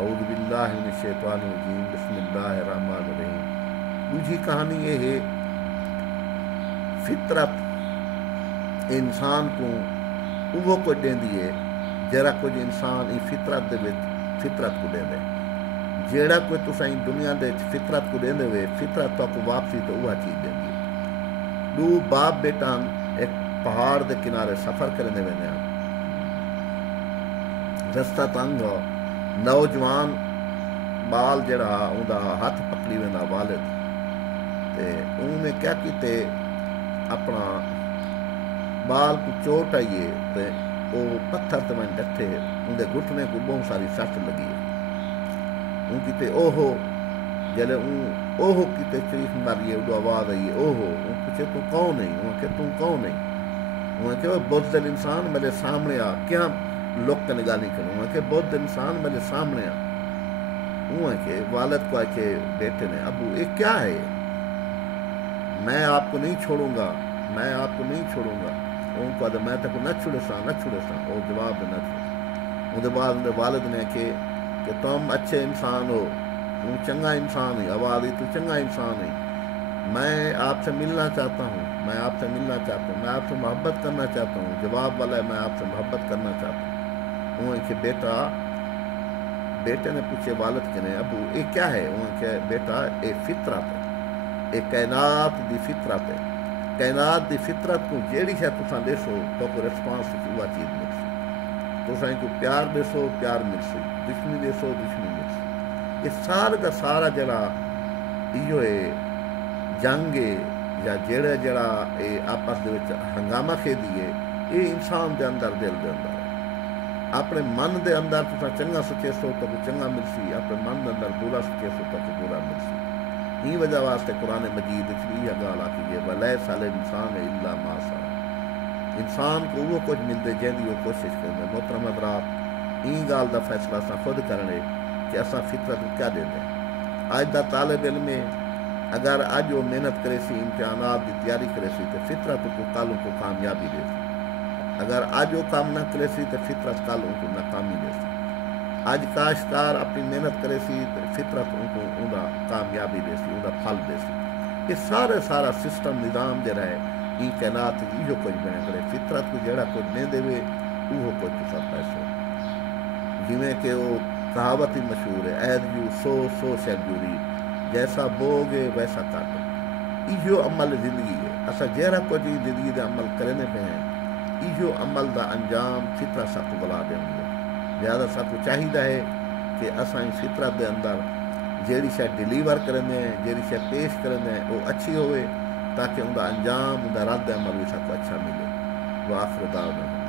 اعوذ باللہ من الشیطان الرجیم بسم اللہ الرحمن الرحیم. دوجی کہانی یہ ہے فطرت انسان کو وہ کچھ دیندی ہے جڑا کچھ انسان ای فطرت دے وچ فطرت کو دیندے. جیڑا کوئی تساں دنیا دے فطرت کو دیندے ہوئے فطرت تو کو واپسی تو وہ چیز دیندی ہے. دو باپ بیٹا ایک پہاڑ دے کنارے سفر کرنے ویندے ہیں. رستہ تنگ ہو نوجوان بال جڑا اوندا ہاتھ پکڑی ویندا والد تے انہیں کیا کیتے اپنا بال کو چوٹ آئیے تے وہ پتھر تے میں ڈٹھے اندے گھٹنے کو بہت ساری سٹ لگی ہے. ان کیتے اوہو جلے اوہو کیتے چیخ ماریے اڈو آواز آئیے اوہو. ان پوچھے تو کون نہیں؟ انہوں کہ تم کون نہیں؟ انہوں کہ بزدل انسان میرے سامنے آ کیا لوگ کا نگاہ نہیں کروں. انہوں کہ بزدل انسان میرے سامنے آ. انہوں کہ والد کو آ کے بیٹے نے ابو یہ کیا ہے؟ میں آپ کو نہیں چھوڑوں گا میں آپ کو نہیں چھوڑوں گا. ان کو میں تک نہ چھڑے سا وہ جواب نہ چھوڑے. ان بعد والد نے کہ تم اچھے انسان ہو تم چنگا انسان ہے. آواز تو چنگا انسان ہے. میں آپ سے ملنا چاہتا ہوں میں آپ سے محبت کرنا چاہتا ہوں. جواب والا ہے میں آپ سے محبت کرنا چاہتا ہوں. انہوں کہ بیٹے نے پوچھے والد کے نے ابو یہ کیا ہے؟ انہوں کہ بیٹا یہ فطرت ہے. یہ کائنات دی فطرت ہے. کائنات دی فطرت کو جیڑی شاید تساں دیسو تو کو ریسپانس وہ چیز ملسی. تساں کو پیار دیسو پیار ملسی. دشمنی دیسو دشمنی ملسی. یہ سارا کا سارا جڑا ایو ہے جنگ ہے یا جڑا آپس دے وچ ہنگامہ کھیدی ہے یہ انسان دے اندر دل دے اندر ہے. اپنے من دے اندر تساں چنگا سوچے سو تو چنگا ملسی. اپنے من دے اندر برا سوچے سو تو برا ملسی. یہ وجہ واسطے قرآن مجید یہ گال آتی ہے وَلَيْسَ الْإِنسَانُ إِلَّا مَا سَعَى. انسان کو وہ کچھ ملتے جہدی وہ کوشش کرنے. محترم حضرات این گال دا فیصلہ اساں خود کرنے کہ اساں فطرت کیا دیں. آج دا طالب علم اگر آج وہ محنت کرے سی امتحانات کی تیاری کرے سی تو فطرت کو کل ان کو کامیابی دے سی. اگر آج وہ کام نہ کرے سی تو فطرت کل ان کو ناکامی دے سی. آج کاشتکار اپنی محنت کرے سی تو فطرت ان کو انہا کامیابی دے سی انہا پھل دے سی. یہ سارا سسٹم نظام جڑا ہے یہ کائنات یہ کچھ بنے کرے. فطرت کو جڑا کچھ نہیں دے وہ کچھ سب پیسو جویں کہ وہ کہاوت ہی مشہور ہے عید جو سو شہ جوری جیسا بوگے ویسا کاٹو. یہ عمل زندگی ہے. اسا جہرا کچھ زندگی دے عمل کرنے پہ ہیں یہ عمل دا انجام فطرت سب کو بلا دیں گے. لہٰذا سب کو چاہیے ہے کہ اساں فطرت دے اندر جیڑی شے ڈیلیور کرنے ہیں جیڑی شے پیش کرنے ہیں وہ اچھی ہوئے تاکہ ان دا انجام ان دا رد عمل بھی سب کو اچھا ملے. وآخر دعوانا